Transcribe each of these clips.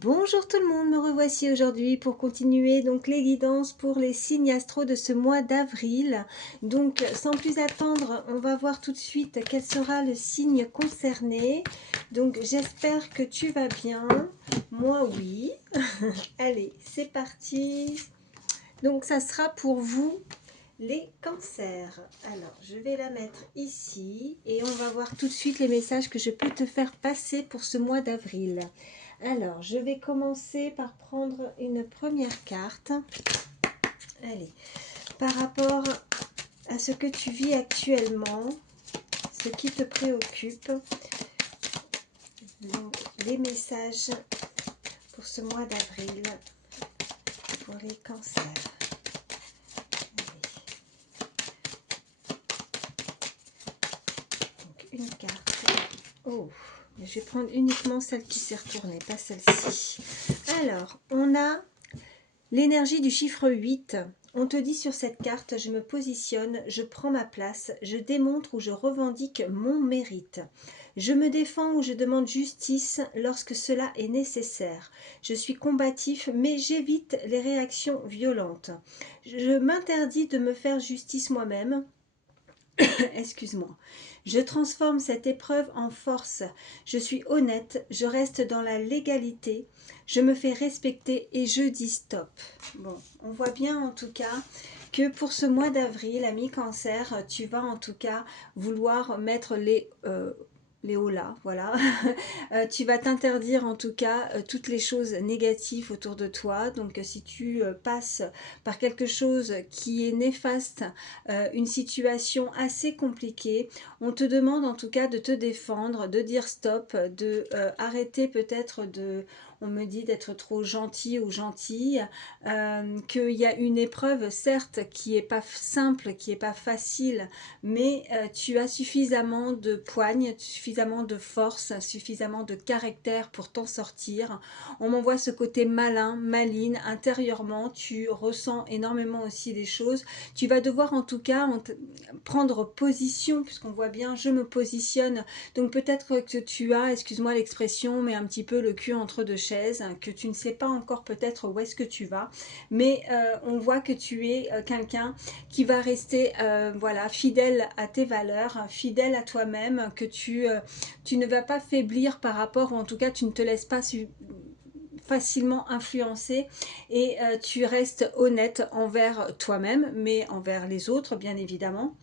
Bonjour tout le monde, me revoici aujourd'hui pour continuer donc les guidances pour les signes astro de ce mois d'avril. Donc sans plus attendre, on va voir tout de suite quel sera le signe concerné. Donc j'espère que tu vas bien. Moi oui. Allez, c'est parti. Donc ça sera pour vous les cancers. Alors je vais la mettre ici et on va voir tout de suite les messages que je peux te faire passer pour ce mois d'avril. Alors, je vais commencer par prendre une première carte. Allez, par rapport à ce que tu vis actuellement, ce qui te préoccupe, donc les messages pour ce mois d'avril pour les cancers. Allez. Donc, une carte. Oh, je vais prendre uniquement celle qui s'est retournée, pas celle-ci. Alors, on a l'énergie du chiffre 8, on te dit sur cette carte, je me positionne, je prends ma place, je démontre ou je revendique mon mérite. Je me défends ou je demande justice lorsque cela est nécessaire. Je suis combatif mais j'évite les réactions violentes. Je m'interdis de me faire justice moi-même. Excuse-moi. Je transforme cette épreuve en force. Je suis honnête, je reste dans la légalité, je me fais respecter et je dis stop. Bon, on voit bien en tout cas que pour ce mois d'avril, ami Cancer, tu vas en tout cas vouloir mettre les hauts là, voilà. Tu vas t'interdire en tout cas toutes les choses négatives autour de toi. Donc si tu passes par quelque chose qui est néfaste, une situation assez compliquée, on te demande en tout cas de te défendre, de dire stop, de arrêter peut-être de... On me dit d'être trop gentil ou gentille, qu'il y a une épreuve certes qui est pas simple, qui est pas facile, mais tu as suffisamment de poigne, suffisamment de force, suffisamment de caractère pour t'en sortir. On m'envoie ce côté malin, maligne, intérieurement, tu ressens énormément aussi des choses. Tu vas devoir en tout cas prendre position, puisqu'on voit bien, je me positionne. Donc peut-être que tu as, excuse-moi l'expression, mais un petit peu le cul entre deux chaises, que tu ne sais pas encore peut-être où est-ce que tu vas, mais on voit que tu es quelqu'un qui va rester voilà, fidèle à tes valeurs, fidèle à toi-même, que tu ne vas pas faiblir par rapport, ou en tout cas tu ne te laisses pas facilement influencer et tu restes honnête envers toi-même, mais envers les autres bien évidemment.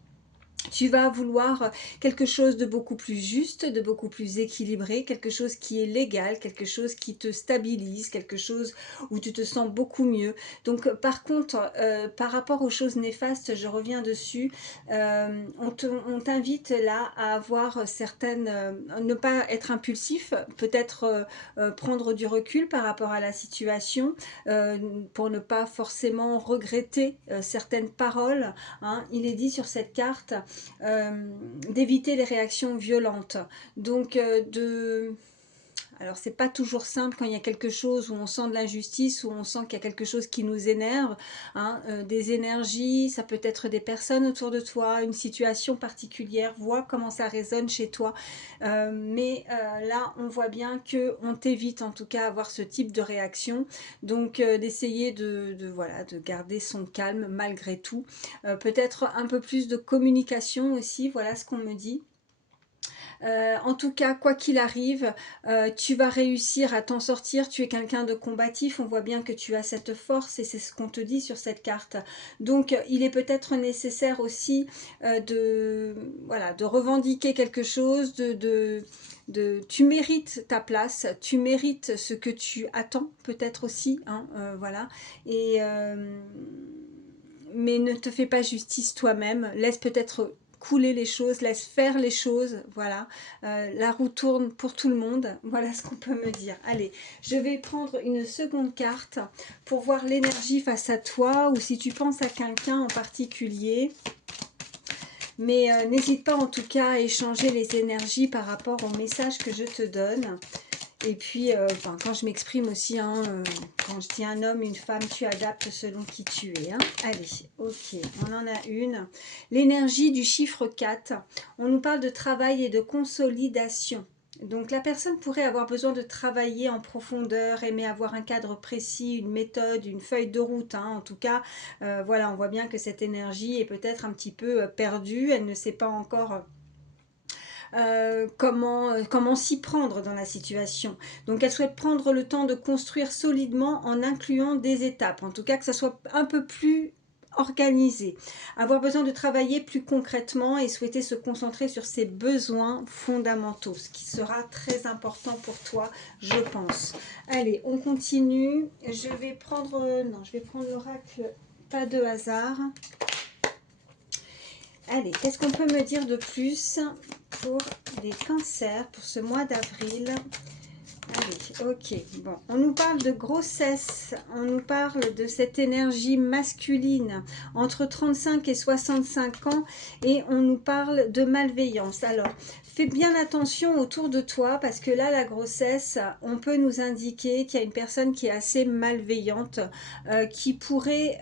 Tu vas vouloir quelque chose de beaucoup plus juste, de beaucoup plus équilibré, quelque chose qui est légal, quelque chose qui te stabilise, quelque chose où tu te sens beaucoup mieux. Donc par contre, par rapport aux choses néfastes, je reviens dessus, on t'invite là à avoir certaines... ne pas être impulsif, peut-être prendre du recul par rapport à la situation, pour ne pas forcément regretter certaines paroles. Hein. Il est dit sur cette carte d'éviter les réactions violentes. Donc alors c'est pas toujours simple quand il y a quelque chose où on sent de l'injustice, où on sent qu'il y a quelque chose qui nous énerve, hein, des énergies, ça peut être des personnes autour de toi, une situation particulière, vois comment ça résonne chez toi. Mais là on voit bien que on t'évite en tout cas avoir ce type de réaction, donc d'essayer voilà, de garder son calme malgré tout. Peut-être un peu plus de communication aussi, voilà ce qu'on me dit. En tout cas, quoi qu'il arrive, tu vas réussir à t'en sortir. Tu es quelqu'un de combatif. On voit bien que tu as cette force et c'est ce qu'on te dit sur cette carte. Donc, il est peut-être nécessaire aussi voilà, de revendiquer quelque chose, tu mérites ta place, tu mérites ce que tu attends peut-être aussi, hein, voilà. Et mais ne te fais pas justice toi-même. Laisse peut-être couler les choses, laisse faire les choses, voilà. La roue tourne pour tout le monde, voilà ce qu'on peut me dire. Allez, je vais prendre une seconde carte pour voir l'énergie face à toi ou si tu penses à quelqu'un en particulier. Mais n'hésite pas en tout cas à échanger les énergies par rapport au message que je te donne. Et puis, quand je m'exprime aussi, hein, quand je dis un homme, une femme, tu adaptes selon qui tu es. Hein. Allez, ok, on en a une. L'énergie du chiffre 4. On nous parle de travail et de consolidation. Donc la personne pourrait avoir besoin de travailler en profondeur, aimer avoir un cadre précis, une méthode, une feuille de route, hein. En tout cas, voilà, on voit bien que cette énergie est peut-être un petit peu perdue, elle ne sait pas encore comment s'y prendre dans la situation. Donc elle souhaite prendre le temps de construire solidement en incluant des étapes, en tout cas que ça soit un peu plus organisé, avoir besoin de travailler plus concrètement et souhaiter se concentrer sur ses besoins fondamentaux, ce qui sera très important pour toi, je pense. Allez, on continue. Je vais prendre l'oracle, pas de hasard. Allez, qu'est-ce qu'on peut me dire de plus pour les cancers pour ce mois d'avril? Allez, ok. Bon, on nous parle de grossesse, on nous parle de cette énergie masculine entre 35 et 65 ans et on nous parle de malveillance. Alors, fais bien attention autour de toi parce que là, la grossesse, on peut nous indiquer qu'il y a une personne qui est assez malveillante, qui pourrait,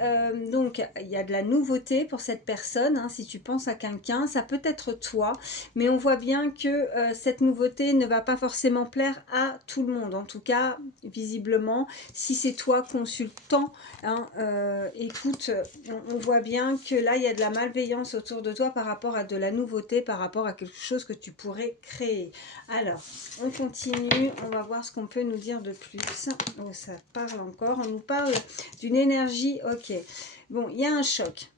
donc, il y a de la nouveauté pour cette personne, hein, si tu penses à quelqu'un, ça peut être toi, mais on voit bien que cette nouveauté ne va pas forcément plaire à tout le monde. En tout cas, visiblement, si c'est toi consultant, hein, écoute, on voit bien que là, il y a de la malveillance autour de toi par rapport à de la nouveauté, par rapport à quelque chose que tu pourrais créer. Alors, on continue, on va voir ce qu'on peut nous dire de plus. Oh, ça parle encore, on nous parle d'une énergie, ok. Bon, il y a un choc.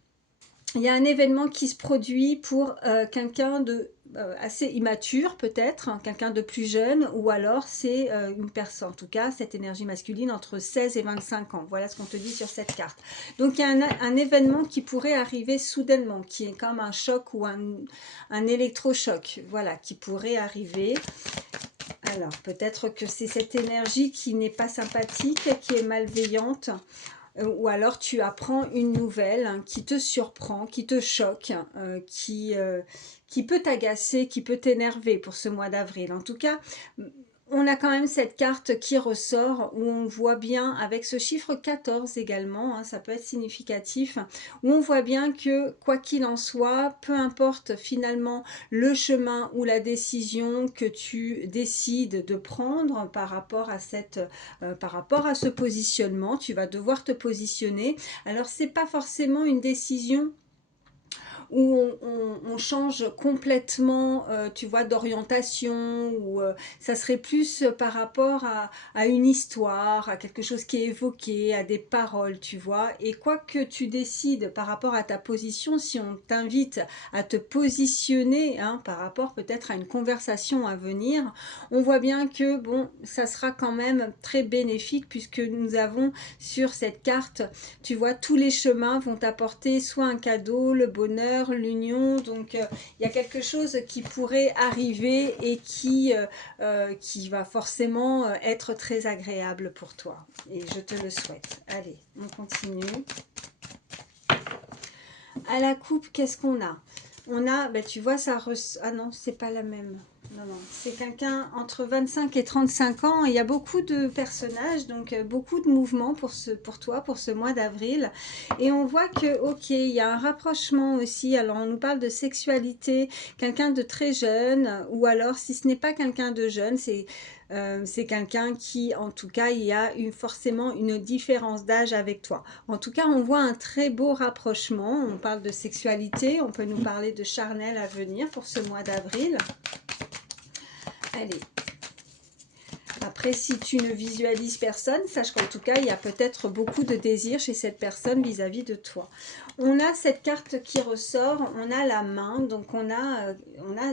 Il y a un événement qui se produit pour quelqu'un de assez immature peut-être, hein, quelqu'un de plus jeune, ou alors c'est une personne, en tout cas cette énergie masculine entre 16 et 25 ans. Voilà ce qu'on te dit sur cette carte. Donc il y a un événement qui pourrait arriver soudainement, qui est comme un choc ou un électrochoc, voilà, qui pourrait arriver. Alors peut-être que c'est cette énergie qui n'est pas sympathique, qui est malveillante, ou alors tu apprends une nouvelle, hein, qui te surprend, qui te choque, qui peut t'agacer, qui peut t'énerver pour ce mois d'avril. En tout cas, on a quand même cette carte qui ressort où on voit bien, avec ce chiffre 14 également, hein, ça peut être significatif, où on voit bien que quoi qu'il en soit, peu importe finalement le chemin ou la décision que tu décides de prendre par rapport à par rapport à ce positionnement, tu vas devoir te positionner. Alors c'est pas forcément une décision où on change complètement, tu vois, d'orientation, ou ça serait plus par rapport à une histoire, à quelque chose qui est évoqué, à des paroles, tu vois. Et quoi que tu décides par rapport à ta position, si on t'invite à te positionner, hein, par rapport peut-être à une conversation à venir, on voit bien que, bon, ça sera quand même très bénéfique puisque nous avons sur cette carte, tu vois, tous les chemins vont t'apporter soit un cadeau, le bonheur, l'union. Donc il y a quelque chose qui pourrait arriver et qui va forcément être très agréable pour toi. Et je te le souhaite. Allez, on continue. À la coupe, qu'est-ce qu'on a? On a, ben, tu vois, ah non, c'est pas la même. Non, non, c'est quelqu'un entre 25 et 35 ans. Et il y a beaucoup de personnages, donc beaucoup de mouvements pour toi, pour ce mois d'avril. Et on voit que, ok, il y a un rapprochement aussi. Alors, on nous parle de sexualité, quelqu'un de très jeune, ou alors, si ce n'est pas quelqu'un de jeune, c'est quelqu'un qui, en tout cas, il y a forcément une différence d'âge avec toi. En tout cas, on voit un très beau rapprochement. On parle de sexualité, on peut nous parler de charnel à venir pour ce mois d'avril. Allez. Après, si tu ne visualises personne, sache qu'en tout cas, il y a peut-être beaucoup de désir chez cette personne vis-à-vis de toi. On a cette carte qui ressort, on a la main, donc on a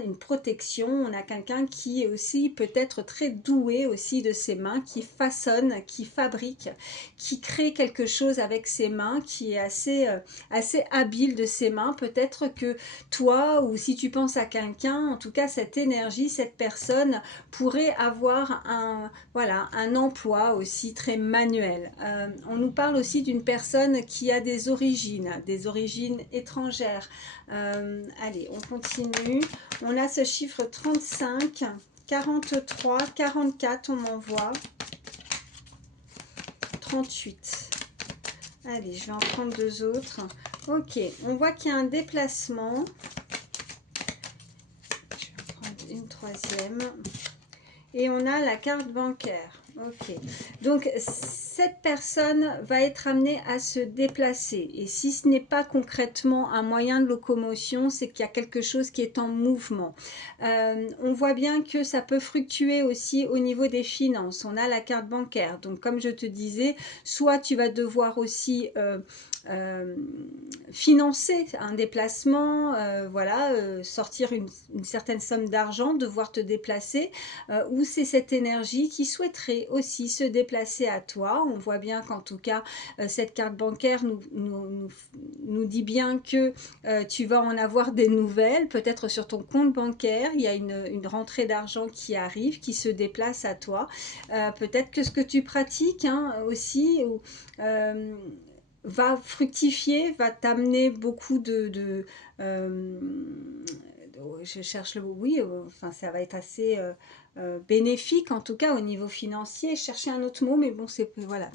une protection, on a quelqu'un qui est aussi peut-être très doué aussi de ses mains, qui façonne, qui fabrique, qui crée quelque chose avec ses mains, qui est assez habile de ses mains. Peut-être que toi, ou si tu penses à quelqu'un, en tout cas cette énergie, cette personne pourrait avoir un emploi aussi très manuel. On nous parle aussi d'une personne qui a des origines étrangères. Allez, on continue. On a ce chiffre 35, 43, 44, on m'envoie. 38. Allez, je vais en prendre deux autres. Ok, on voit qu'il y a un déplacement. Je vais en prendre une troisième. Et on a la carte bancaire. Ok. Donc, cette personne va être amenée à se déplacer. Et si ce n'est pas concrètement un moyen de locomotion, c'est qu'il y a quelque chose qui est en mouvement. On voit bien que ça peut fluctuer aussi au niveau des finances. On a la carte bancaire. Donc, comme je te disais, soit tu vas devoir aussi financer un déplacement, voilà, sortir une certaine somme d'argent, devoir te déplacer, ou c'est cette énergie qui souhaiterait aussi se déplacer à toi. On voit bien qu'en tout cas, cette carte bancaire nous dit bien que tu vas en avoir des nouvelles, peut-être sur ton compte bancaire, il y a une rentrée d'argent qui arrive, qui se déplace à toi. Peut-être que ce que tu pratiques hein, aussi, ou, va fructifier, va t'amener beaucoup je cherche le mot, oui, enfin ça va être assez bénéfique en tout cas au niveau financier. Je cherchais un autre mot, mais bon, c'est voilà,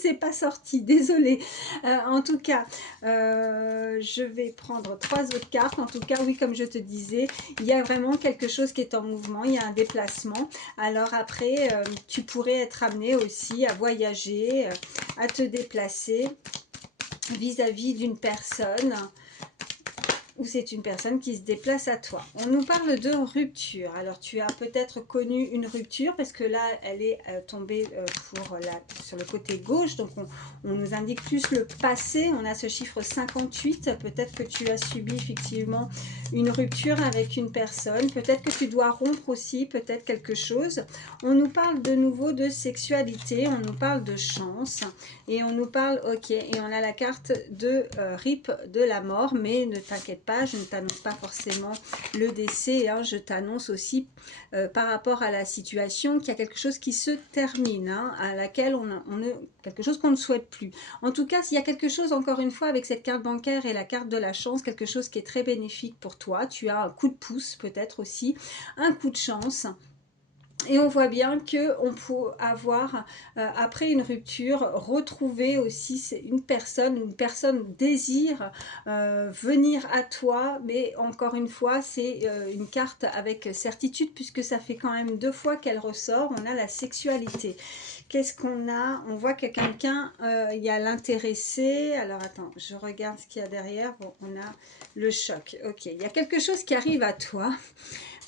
c'est pas sorti, désolée. En tout cas, je vais prendre 3 autres cartes. En tout cas, oui, comme je te disais, il y a vraiment quelque chose qui est en mouvement, il y a un déplacement. Alors après, tu pourrais être amené aussi à voyager, à te déplacer vis-à-vis d'une personne, ou c'est une personne qui se déplace à toi. On nous parle de rupture. Alors tu as peut-être connu une rupture parce que là elle est tombée sur le côté gauche, donc on nous indique plus le passé. On a ce chiffre 58. Peut-être que tu as subi effectivement une rupture avec une personne, peut-être que tu dois rompre aussi peut-être quelque chose. On nous parle de nouveau de sexualité, on nous parle de chance et on nous parle, ok, et on a la carte de RIP de la mort, mais ne t'inquiète pas, je ne t'annonce pas forcément le décès, hein, je t'annonce aussi par rapport à la situation qu'il y a quelque chose qui se termine, hein, à laquelle quelque chose qu'on ne souhaite plus. En tout cas, s'il y a quelque chose, encore une fois, avec cette carte bancaire et la carte de la chance, quelque chose qui est très bénéfique pour toi, tu as un coup de pouce peut-être aussi, un coup de chance. Et on voit bien qu'on peut avoir, après une rupture, retrouver aussi une personne désire venir à toi, mais encore une fois, c'est une carte avec certitude, puisque ça fait quand même 2 fois qu'elle ressort. On a la sexualité. Qu'est-ce qu'on a? On voit que quelqu'un, il y a l'intéressé. Alors attends, je regarde ce qu'il y a derrière. Bon, on a le choc. Ok, il y a quelque chose qui arrive à toi.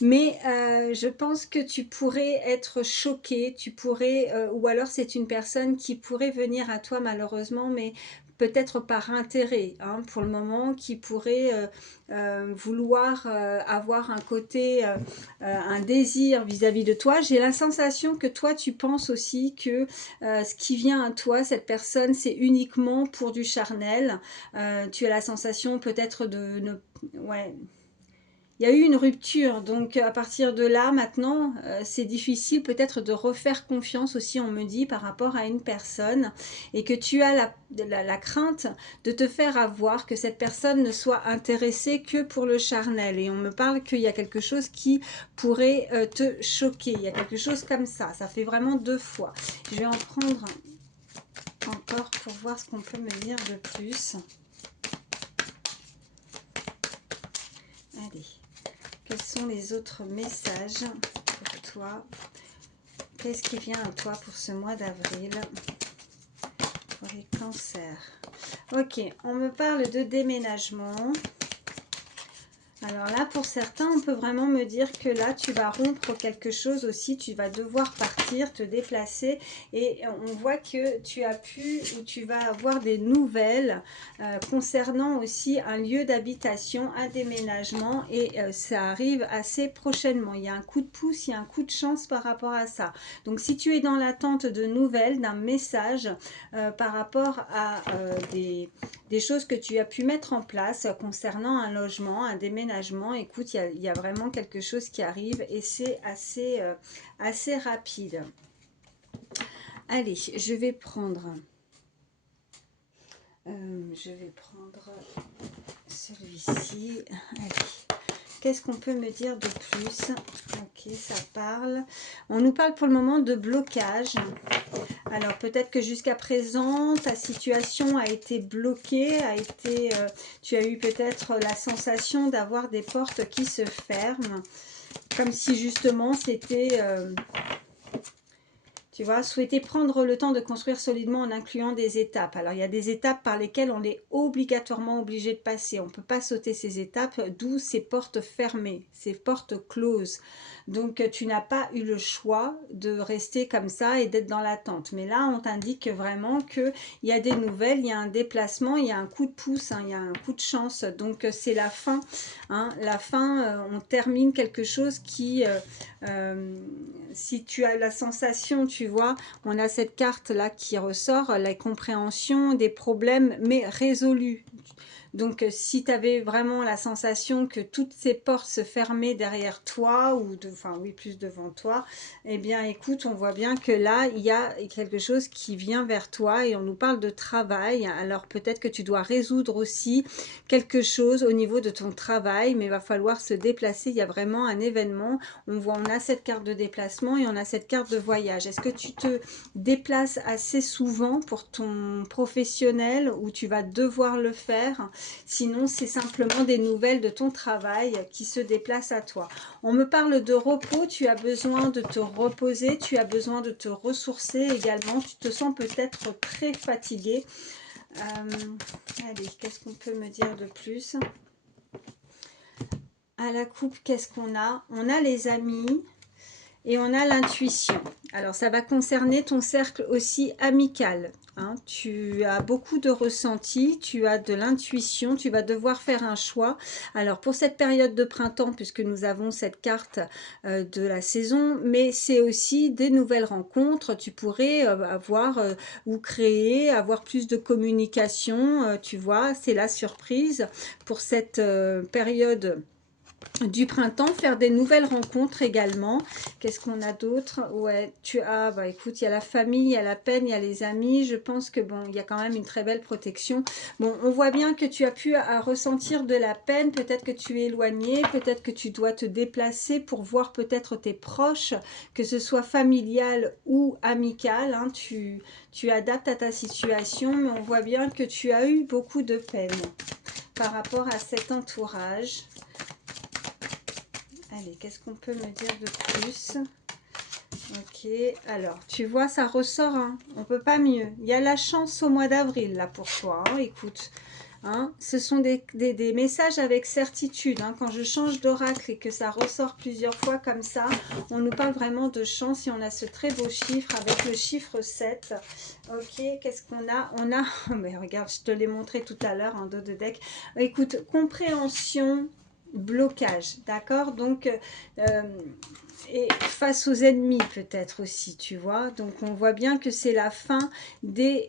Mais je pense que tu pourrais être choqué, tu pourrais, ou alors c'est une personne qui pourrait venir à toi malheureusement, mais peut-être par intérêt, hein, pour le moment, qui pourrait vouloir avoir un côté, un désir vis-à-vis de toi. J'ai la sensation que toi, tu penses aussi que ce qui vient à toi, cette personne, c'est uniquement pour du charnel. Tu as la sensation peut-être de ne... Ouais, il y a eu une rupture, donc à partir de là, maintenant, c'est difficile peut-être de refaire confiance aussi, on me dit, par rapport à une personne, et que tu as la crainte de te faire avoir, que cette personne ne soit intéressée que pour le charnel. Et on me parle qu'il y a quelque chose qui pourrait te choquer. Il y a quelque chose comme ça fait vraiment 2 fois. Je vais en prendre encore pour voir ce qu'on peut me dire de plus. Allez. Quels sont les autres messages pour toi? Qu'est-ce qui vient à toi pour ce mois d'avril? Pour les cancers. Ok, on me parle de déménagement. Alors là, pour certains, on peut vraiment me dire que là, tu vas rompre quelque chose aussi. Tu vas devoir partir, te déplacer. Et on voit que tu as pu ou tu vas avoir des nouvelles concernant aussi un lieu d'habitation, un déménagement. Et ça arrive assez prochainement. Il y a un coup de pouce, il y a un coup de chance par rapport à ça. Donc, si tu es dans l'attente de nouvelles, d'un message par rapport à des choses que tu as pu mettre en place concernant un logement, un déménagement, écoute, il y a vraiment quelque chose qui arrive et c'est assez rapide. Allez, je vais prendre celui-ci. Allez. Qu'est-ce qu'on peut me dire de plus? Ok, ça parle. On nous parle pour le moment de blocage. Alors peut-être que jusqu'à présent, ta situation a été bloquée, tu as eu peut-être la sensation d'avoir des portes qui se ferment. comme si justement c'était... tu vois, souhaiter prendre le temps de construire solidement en incluant des étapes. Alors, il y a des étapes par lesquelles on est obligatoirement obligé de passer. On ne peut pas sauter ces étapes, d'où ces portes fermées, ces portes closes. Donc, tu n'as pas eu le choix de rester comme ça et d'être dans l'attente. Mais là, on t'indique vraiment qu'il y a des nouvelles, il y a un déplacement, il y a un coup de pouce, hein, il y a un coup de chance. Donc, c'est la fin. Hein, la fin, on termine quelque chose qui... si tu as la sensation, tu vois, on a cette carte là qui ressort, la compréhension des problèmes mais résolus. Donc, si tu avais vraiment la sensation que toutes ces portes se fermaient derrière toi, ou enfin oui, plus devant toi, eh bien, écoute, on voit bien que là, il y a quelque chose qui vient vers toi et on nous parle de travail. Alors, peut-être que tu dois résoudre aussi quelque chose au niveau de ton travail, mais il va falloir se déplacer. Il y a vraiment un événement. On voit, on a cette carte de déplacement et on a cette carte de voyage. Est-ce que tu te déplaces assez souvent pour ton professionnel ou tu vas devoir le faire? Sinon, c'est simplement des nouvelles de ton travail qui se déplacent à toi. On me parle de repos, tu as besoin de te reposer, tu as besoin de te ressourcer également. Tu te sens peut-être très fatigué. Allez, qu'est-ce qu'on peut me dire de plus? À la coupe, qu'est-ce qu'on a? On a les amis. Et on a l'intuition. Alors, ça va concerner ton cercle aussi amical. Hein. Tu as beaucoup de ressentis, tu as de l'intuition, tu vas devoir faire un choix. Alors, pour cette période de printemps, puisque nous avons cette carte de la saison, mais c'est aussi des nouvelles rencontres. Tu pourrais avoir ou créer, avoir plus de communication. Tu vois, c'est la surprise pour cette période du printemps, faire des nouvelles rencontres également. Qu'est-ce qu'on a d'autre? Ouais, tu as, bah écoute, il y a la famille, il y a la peine, il y a les amis. Je pense que bon, il y a quand même une très belle protection. Bon, on voit bien que tu as pu ressentir de la peine. Peut-être que tu es éloigné, peut-être que tu dois te déplacer pour voir peut-être tes proches, que ce soit familial ou amical. Hein, tu adaptes à ta situation, mais on voit bien que tu as eu beaucoup de peine par rapport à cet entourage. Allez, qu'est-ce qu'on peut me dire de plus? Ok, alors, tu vois, ça ressort, hein, on ne peut pas mieux. Il y a la chance au mois d'avril, là, pour toi, hein, écoute. Hein, ce sont des messages avec certitude. Hein, quand je change d'oracle et que ça ressort plusieurs fois comme ça, on nous parle vraiment de chance et on a ce très beau chiffre avec le chiffre 7. Ok, qu'est-ce qu'on a? On a, mais regarde, je te l'ai montré tout à l'heure en dos de deck. Écoute, compréhension, blocage, d'accord? Donc, et face aux ennemis peut-être aussi, tu vois. Donc, on voit bien que c'est la fin des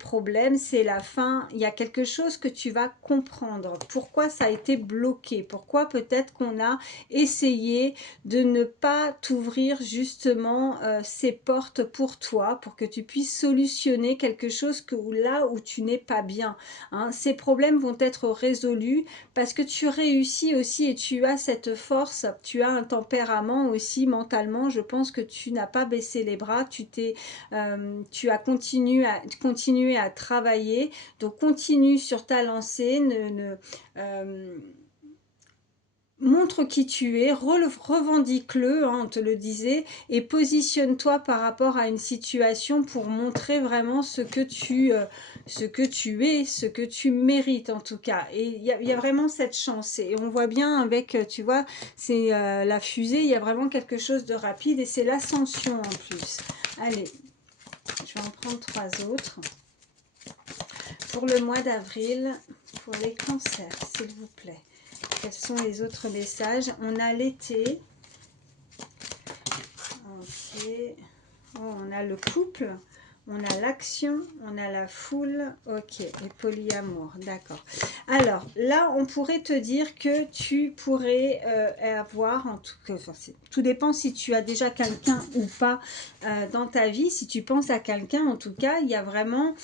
problèmes, c'est la fin, il y a quelque chose que tu vas comprendre. Pourquoi ça a été bloqué? Pourquoi peut-être qu'on a essayé de ne pas t'ouvrir justement ces portes pour toi, pour que tu puisses solutionner quelque chose que là où tu n'es pas bien. Hein. Ces problèmes vont être résolus parce que tu réussis aussi et tu as cette force, tu as un tempérament aussi mentalement. Je pense que tu n'as pas baissé les bras, tu as continué à travailler. Donc continue sur ta lancée, montre qui tu es, revendique-le, hein, on te le disait, et positionne-toi par rapport à une situation pour montrer vraiment ce que tu es, ce que tu mérites en tout cas. Et il y a vraiment cette chance. Et on voit bien avec, tu vois, c'est la fusée, il y a vraiment quelque chose de rapide et c'est l'ascension en plus. Allez, je vais en prendre 3 autres. Pour le mois d'avril, pour les cancers, s'il vous plaît. Quels sont les autres messages? On a l'été. Ok. Oh, on a le couple. On a l'action. On a la foule. Ok. Et polyamour. D'accord. Alors, là, on pourrait te dire que tu pourrais avoir, en tout cas, enfin, tout dépend si tu as déjà quelqu'un ou pas dans ta vie. Si tu penses à quelqu'un, en tout cas, il y a vraiment...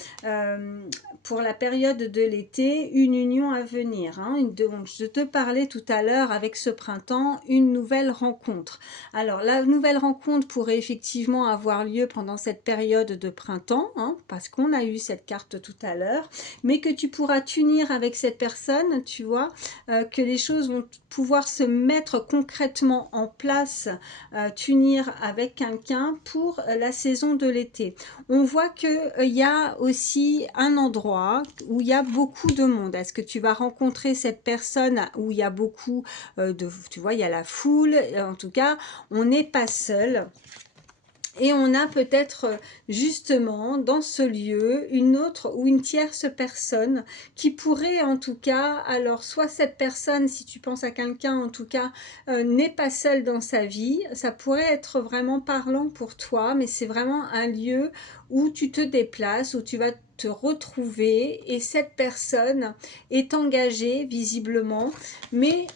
pour la période de l'été, une union à venir. Hein. Donc, je te parlais tout à l'heure avec ce printemps, une nouvelle rencontre. Alors, la nouvelle rencontre pourrait effectivement avoir lieu pendant cette période de printemps. printemps, hein, parce qu'on a eu cette carte tout à l'heure, mais que tu pourras t'unir avec cette personne, tu vois, que les choses vont pouvoir se mettre concrètement en place, t'unir avec quelqu'un pour la saison de l'été. On voit que il y a aussi un endroit où il y a beaucoup de monde. Est-ce que tu vas rencontrer cette personne où il y a beaucoup tu vois, il y a la foule. En tout cas, on n'est pas seul. Et on a peut-être justement dans ce lieu une autre ou une tierce personne qui pourrait en tout cas, alors soit cette personne, si tu penses à quelqu'un en tout cas, n'est pas seule dans sa vie, ça pourrait être vraiment parlant pour toi, mais c'est vraiment un lieu où tu te déplaces, où tu vas te retrouver et cette personne est engagée visiblement, mais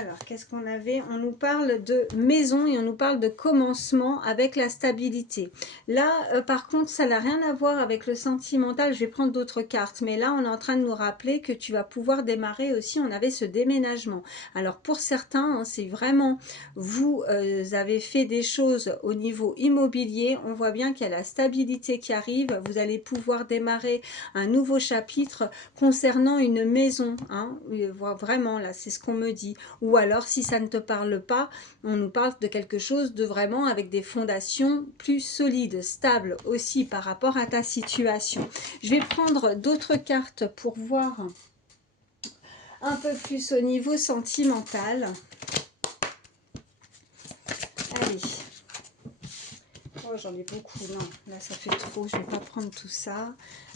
alors, qu'est-ce qu'on avait? On nous parle de maison et on nous parle de commencement avec la stabilité. Là, par contre, ça n'a rien à voir avec le sentimental. Je vais prendre d'autres cartes. Mais là, on est en train de nous rappeler que tu vas pouvoir démarrer aussi. On avait ce déménagement. Alors, pour certains, hein, c'est vraiment, vous avez fait des choses au niveau immobilier. On voit bien qu'il y a la stabilité qui arrive. Vous allez pouvoir démarrer un nouveau chapitre concernant une maison. Hein. Vraiment, là, c'est ce qu'on me dit. Ou alors, si ça ne te parle pas, on nous parle de quelque chose de vraiment avec des fondations plus solides, stables aussi par rapport à ta situation. Je vais prendre d'autres cartes pour voir un peu plus au niveau sentimental. Allez. Oh, j'en ai beaucoup. Non, là, ça fait trop. Je ne vais pas prendre tout ça.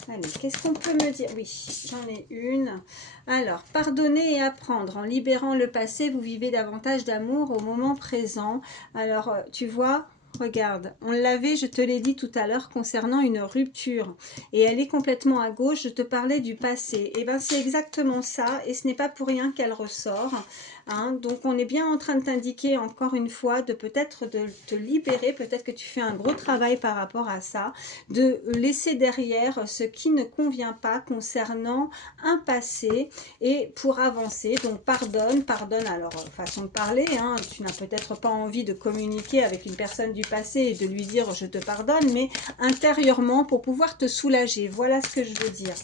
Allez, qu'est-ce qu'on peut me dire? Oui, j'en ai une. Alors, pardonner et apprendre. En libérant le passé, vous vivez davantage d'amour au moment présent. Alors, tu vois, regarde, on l'avait, je te l'ai dit tout à l'heure, concernant une rupture. Et elle est complètement à gauche. Je te parlais du passé. Et bien, c'est exactement ça. Et ce n'est pas pour rien qu'elle ressort. Hein, donc on est bien en train de t'indiquer encore une fois de peut-être de te libérer, peut-être que tu fais un gros travail par rapport à ça, de laisser derrière ce qui ne convient pas concernant un passé et pour avancer. Donc pardonne, alors façon de parler, hein, tu n'as peut-être pas envie de communiquer avec une personne du passé et de lui dire je te pardonne, mais intérieurement pour pouvoir te soulager. Voilà ce que je veux dire.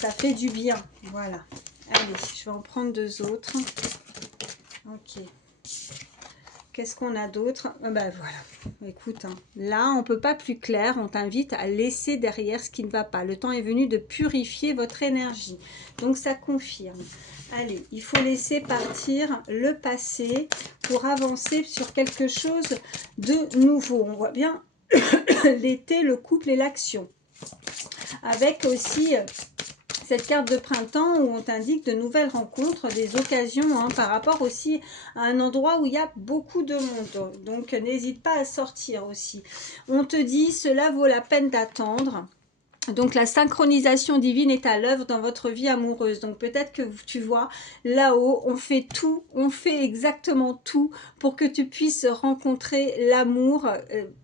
Ça fait du bien. Voilà. Allez, je vais en prendre deux autres. Ok. Qu'est-ce qu'on a d'autre? Ben voilà. Écoute, hein, là, on ne peut pas plus clair. On t'invite à laisser derrière ce qui ne va pas. Le temps est venu de purifier votre énergie. Donc, ça confirme. Allez, il faut laisser partir le passé pour avancer sur quelque chose de nouveau. On voit bien l'été, le couple et l'action. Avec aussi cette carte de printemps où on t'indique de nouvelles rencontres, des occasions, hein, par rapport aussi à un endroit où il y a beaucoup de monde. Donc n'hésite pas à sortir aussi. On te dit cela vaut la peine d'attendre. Donc la synchronisation divine est à l'œuvre dans votre vie amoureuse. Donc peut-être que tu vois, là-haut, on fait tout, on fait exactement tout pour que tu puisses rencontrer l'amour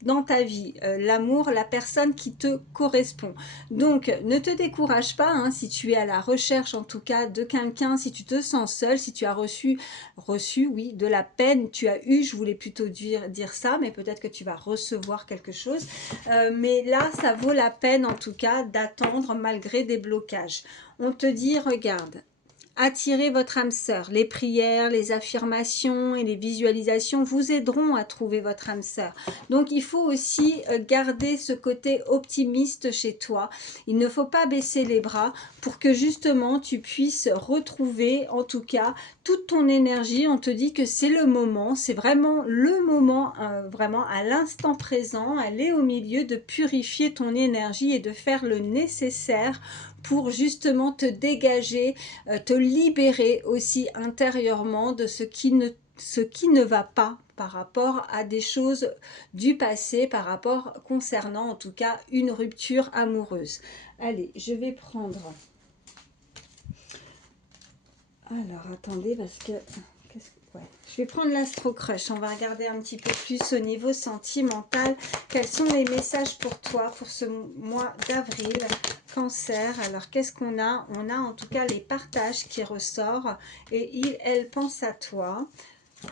dans ta vie. L'amour, la personne qui te correspond. Donc ne te décourage pas, hein, si tu es à la recherche en tout cas de quelqu'un, si tu te sens seul, si tu as reçu oui, de la peine, tu as eu, je voulais plutôt dire ça, mais peut-être que tu vas recevoir quelque chose. Mais là, ça vaut la peine en tout cas d'attendre malgré des blocages. On te dit, regarde, attirez votre âme sœur. Les prières, les affirmations et les visualisations vous aideront à trouver votre âme sœur. Donc, il faut aussi garder ce côté optimiste chez toi. Il ne faut pas baisser les bras pour que justement tu puisses retrouver, en tout cas, toute ton énergie. On te dit que c'est le moment, c'est vraiment le moment, vraiment à l'instant présent, aller au milieu de purifier ton énergie et de faire le nécessaire pour justement te dégager, te libérer aussi intérieurement de ce qui ne va pas par rapport à des choses du passé, par rapport concernant en tout cas une rupture amoureuse. Allez, je vais prendre... Alors, attendez, parce que... Ouais. Je vais prendre l'astro-crush. On va regarder un petit peu plus au niveau sentimental. Quels sont les messages pour toi pour ce mois d'avril? Cancer. Alors, qu'est-ce qu'on a? On a en tout cas les partages qui ressortent. Et elle pense à toi.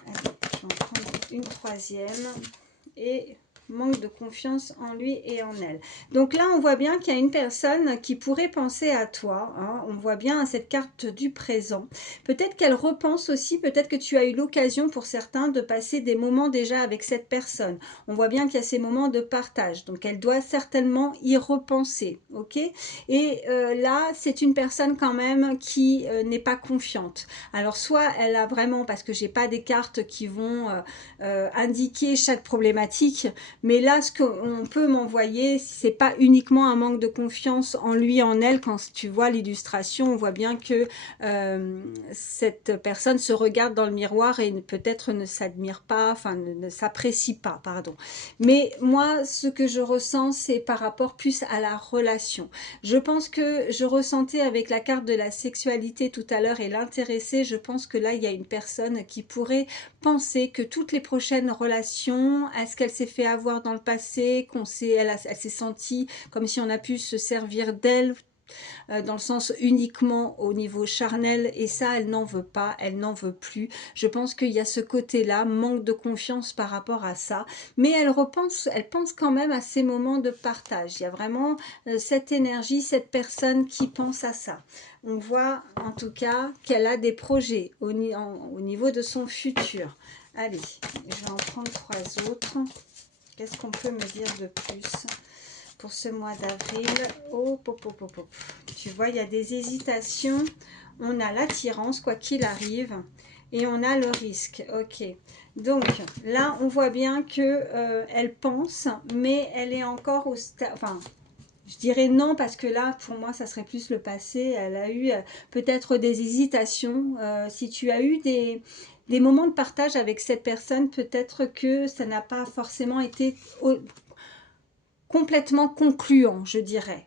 Allez, je vais en prendre une troisième. Et manque de confiance en lui et en elle. Donc là, on voit bien qu'il y a une personne qui pourrait penser à toi. Hein. On voit bien cette carte du présent. Peut-être qu'elle repense aussi, peut-être que tu as eu l'occasion pour certains de passer des moments déjà avec cette personne. On voit bien qu'il y a ces moments de partage. Donc elle doit certainement y repenser. Ok? Et là, c'est une personne quand même qui n'est pas confiante. Alors soit elle a vraiment, parce que j'ai pas des cartes qui vont indiquer chaque problématique, mais là ce qu'on peut m'envoyer, c'est pas uniquement un manque de confiance en lui, en elle. Quand tu vois l'illustration, on voit bien que cette personne se regarde dans le miroir et peut-être ne s'admire pas, enfin ne s'apprécie pas, pardon. Mais moi, ce que je ressens, c'est par rapport plus à la relation. Je pense que je ressentais avec la carte de la sexualité tout à l'heure et l'intéressé, je pense que là, il y a une personne qui pourrait penser que toutes les prochaines relations, est-ce qu'elle s'est fait avoir dans le passé, elle s'est sentie comme si on a pu se servir d'elle, dans le sens uniquement au niveau charnel, et ça elle n'en veut pas, elle n'en veut plus. Je pense qu'il y a ce côté-là, manque de confiance par rapport à ça, mais elle pense quand même à ces moments de partage. Il y a vraiment cette énergie, cette personne qui pense à ça. On voit en tout cas qu'elle a des projets au niveau de son futur. Allez, je vais en prendre 3 autres. Qu'est-ce qu'on peut me dire de plus pour ce mois d'avril? Oh, tu vois, il y a des hésitations. On a l'attirance, quoi qu'il arrive. Et on a le risque. Ok. Donc, là, on voit bien que elle pense, mais elle est encore au stade... Enfin, je dirais non, parce que là, pour moi, ça serait plus le passé. Elle a eu peut-être des hésitations. Si tu as eu des moments de partage avec cette personne, peut-être que ça n'a pas forcément été complètement concluant, je dirais.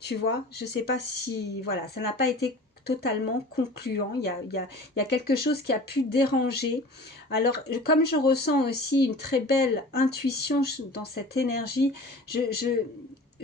Tu vois, je ne sais pas si... Voilà, ça n'a pas été totalement concluant. Il y a quelque chose qui a pu déranger. Alors, comme je ressens aussi une très belle intuition dans cette énergie,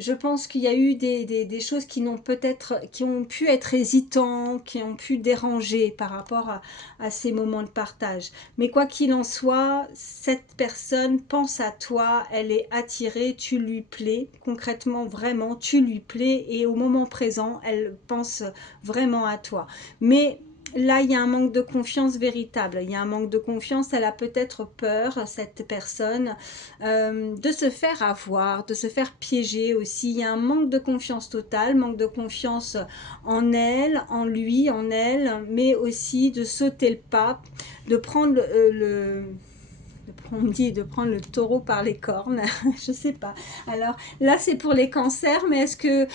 je pense qu'il y a eu des choses qui ont pu être hésitants, qui ont pu déranger par rapport à ces moments de partage. Mais quoi qu'il en soit, cette personne pense à toi, elle est attirée, tu lui plais, concrètement vraiment, tu lui plais, et au moment présent, elle pense vraiment à toi. Mais là, il y a un manque de confiance véritable. Il y a un manque de confiance. Elle a peut-être peur, cette personne, de se faire avoir, de se faire piéger aussi. Il y a un manque de confiance totale, manque de confiance en elle, en lui, en elle, mais aussi de sauter le pas, de prendre on me dit de prendre le taureau par les cornes, je sais pas. Alors là, c'est pour les cancers, mais est-ce que,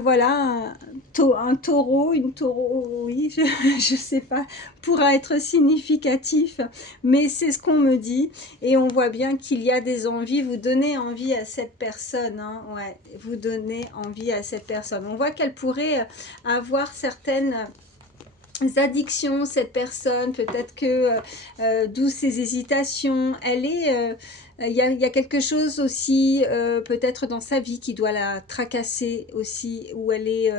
voilà, un taureau, une taureau, oui, je sais pas, pourra être significatif, mais c'est ce qu'on me dit, et on voit bien qu'il y a des envies, vous donnez envie à cette personne, hein, ouais, vous donnez envie à cette personne. On voit qu'elle pourrait avoir certaines addictions, cette personne, peut-être que d'où ses hésitations, elle est il y a quelque chose aussi peut-être dans sa vie qui doit la tracasser aussi, où elle est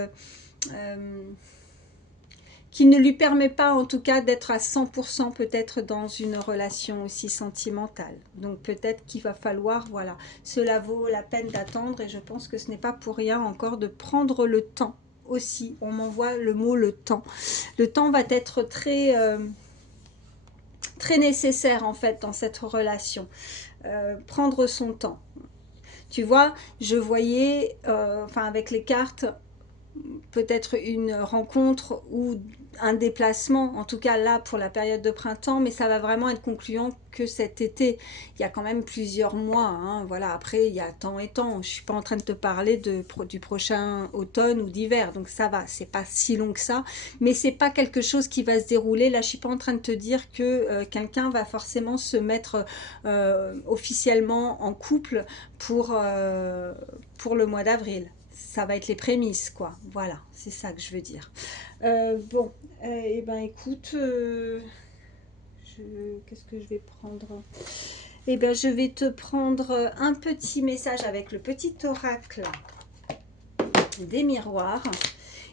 qui ne lui permet pas en tout cas d'être à 100% peut-être dans une relation aussi sentimentale. Donc peut-être qu'il va falloir, voilà, cela vaut la peine d'attendre, et je pense que ce n'est pas pour rien encore de prendre le temps aussi. On m'envoie le mot le temps. Le temps va être très nécessaire en fait dans cette relation. Prendre son temps. Tu vois, je voyais, enfin avec les cartes, peut-être une rencontre ou un déplacement, en tout cas là pour la période de printemps, mais ça va vraiment être concluant que cet été. Il y a quand même plusieurs mois, hein, voilà. Après il y a temps et temps, je suis pas en train de te parler du prochain automne ou d'hiver, donc ça va, c'est pas si long que ça, mais c'est pas quelque chose qui va se dérouler. Là je suis pas en train de te dire que quelqu'un va forcément se mettre officiellement en couple pour le mois d'avril. Ça va être les prémices, quoi. Voilà, c'est ça que je veux dire. Bon, et ben écoute, qu'est-ce que je vais prendre? Eh ben, je vais te prendre un petit message avec le petit oracle des miroirs.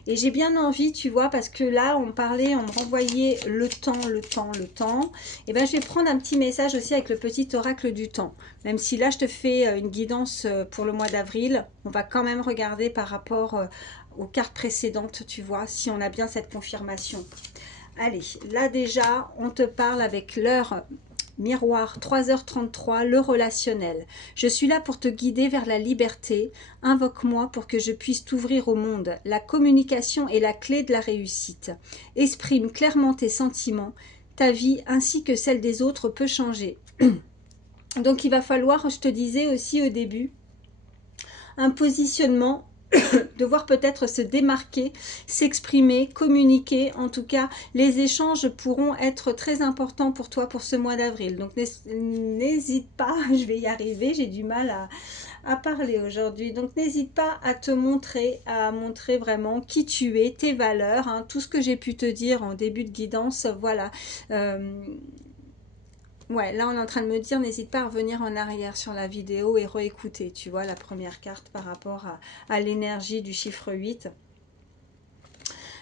Et j'ai bien envie, tu vois, parce que là, on me renvoyait le temps, le temps, le temps. Et ben, je vais prendre un petit message aussi avec le petit oracle du temps. Même si là, je te fais une guidance pour le mois d'avril, on va quand même regarder par rapport aux cartes précédentes, tu vois, si on a bien cette confirmation. Allez, là déjà, on te parle avec l'heure miroir 3h33, le relationnel. Je suis là pour te guider vers la liberté. Invoque-moi pour que je puisse t'ouvrir au monde. La communication est la clé de la réussite. Exprime clairement tes sentiments. Ta vie ainsi que celle des autres peut changer. Donc il va falloir, je te disais aussi au début, un positionnement, devoir peut-être se démarquer, s'exprimer, communiquer. En tout cas, les échanges pourront être très importants pour toi pour ce mois d'avril. Donc n'hésite pas, je vais y arriver, j'ai du mal à parler aujourd'hui. Donc n'hésite pas à montrer vraiment qui tu es, tes valeurs, hein, tout ce que j'ai pu te dire en début de guidance. Voilà. Ouais, là on est en train de me dire, n'hésite pas à revenir en arrière sur la vidéo et réécouter, tu vois, la première carte par rapport à l'énergie du chiffre 8.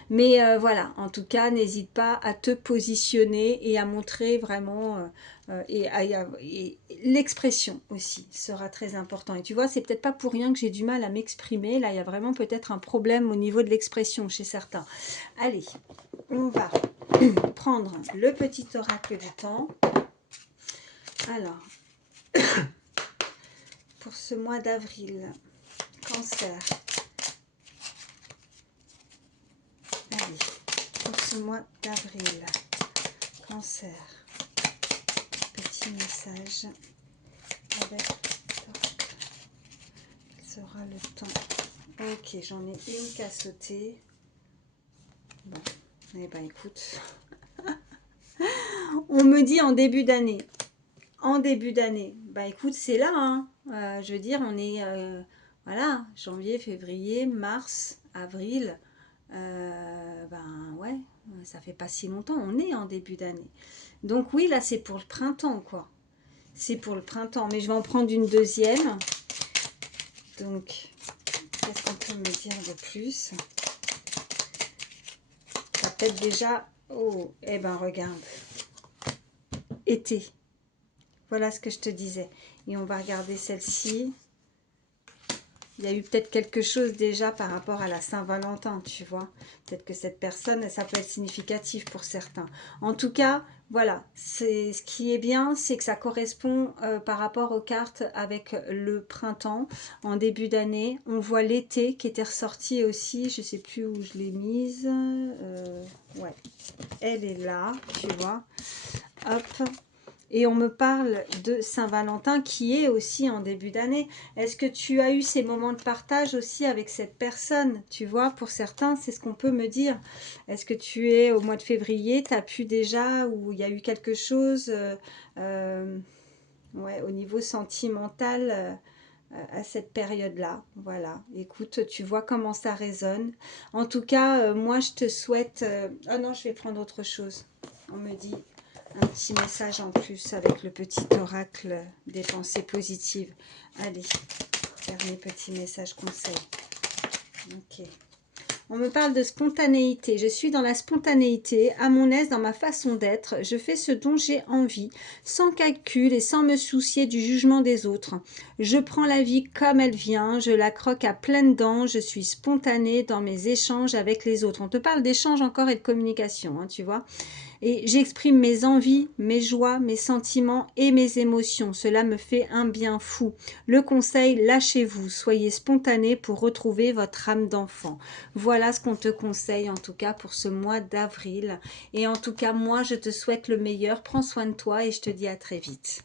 Mais voilà, en tout cas, n'hésite pas à te positionner et à montrer vraiment, et l'expression aussi sera très important. Et tu vois, c'est peut-être pas pour rien que j'ai du mal à m'exprimer. Là, il y a vraiment peut-être un problème au niveau de l'expression chez certains. Allez, on va prendre le petit oracle du temps. Alors, pour ce mois d'avril, Cancer. Allez, pour ce mois d'avril, Cancer. Petit message avec quel sera le temps. Ok, j'en ai une qui a sauté. Bon, eh ben écoute, on me dit en début d'année. En début d'année, bah écoute, c'est là, hein. Je veux dire, on est, voilà, janvier, février, mars, avril, ben ouais, ça fait pas si longtemps, on est en début d'année. Donc oui, là c'est pour le printemps, quoi. C'est pour le printemps, mais je vais en prendre une deuxième. Donc, qu'est-ce qu'on peut me dire de plus? Ça peut être déjà, oh, eh ben regarde, été. Voilà ce que je te disais. Et on va regarder celle-ci. Il y a eu peut-être quelque chose déjà par rapport à la Saint-Valentin, tu vois. Peut-être que cette personne, ça peut être significatif pour certains. En tout cas, voilà. Ce qui est bien, c'est que ça correspond par rapport aux cartes avec le printemps. En début d'année, on voit l'été qui était ressorti aussi. Je ne sais plus où je l'ai mise. Ouais, elle est là, tu vois. Hop. Et on me parle de Saint-Valentin qui est aussi en début d'année. Est-ce que tu as eu ces moments de partage aussi avec cette personne? Tu vois, pour certains, c'est ce qu'on peut me dire. Est-ce que tu es au mois de février, tu as pu déjà, ou il y a eu quelque chose ouais, au niveau sentimental à cette période-là? Voilà, écoute, tu vois comment ça résonne. En tout cas, moi, je te souhaite... oh non, je vais prendre autre chose. On me dit... un petit message en plus avec le petit oracle des pensées positives. Allez, dernier petit message conseil. Ok. On me parle de spontanéité. Je suis dans la spontanéité, à mon aise dans ma façon d'être. Je fais ce dont j'ai envie, sans calcul et sans me soucier du jugement des autres. Je prends la vie comme elle vient, je la croque à pleines dents, je suis spontanée dans mes échanges avec les autres. On te parle d'échange encore et de communication, hein, tu vois. Et j'exprime mes envies, mes joies, mes sentiments et mes émotions. Cela me fait un bien fou. Le conseil, lâchez-vous, soyez spontané pour retrouver votre âme d'enfant. Voilà ce qu'on te conseille en tout cas pour ce mois d'avril. Et en tout cas, moi, je te souhaite le meilleur. Prends soin de toi et je te dis à très vite.